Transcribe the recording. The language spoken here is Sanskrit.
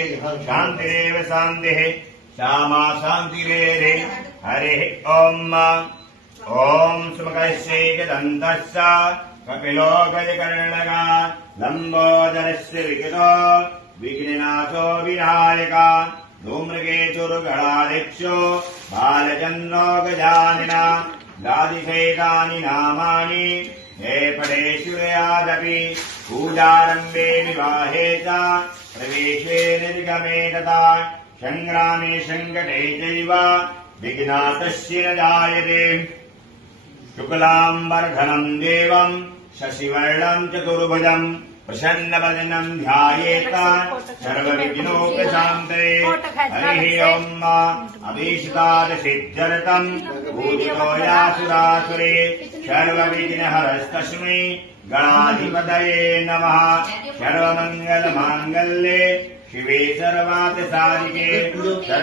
शान्तिरेव शान्तिः श्यामा शान्तिरेरे हरिः ॐ सुमुखश्चैकदन्तश्च कपिलो गजकर्णका लम्बोदरस्य विकृतो विघ्ननाथो विनायका धूम्रकेतुर्गणादिक्षो बालचन्द्रो गजानना गादिशैतानि नामानि हे पडेश्वरयादपि पूजारम्भे विवाहे च प्रवेशे निर्गमे तथा सङ्ग्रामे सङ्कटे चैव विघ्नातस्य न जायते शुक्लाम्बरधरम् देवम् शशिवर्णम् चतुर्भुजम् प्रसन्नवदनम् ध्यायेत सर्वविघ्नोपशान्तये हरिः ॐ अभीष्टादसिद्ध्यर्थम् पूजितो यासुरासुरे सर्वविघ्नहरस्तस्मै गणाधिपतये नमः। सर्वमङ्गलमाङ्गल्ये शिवे सर्वार्थसाधिके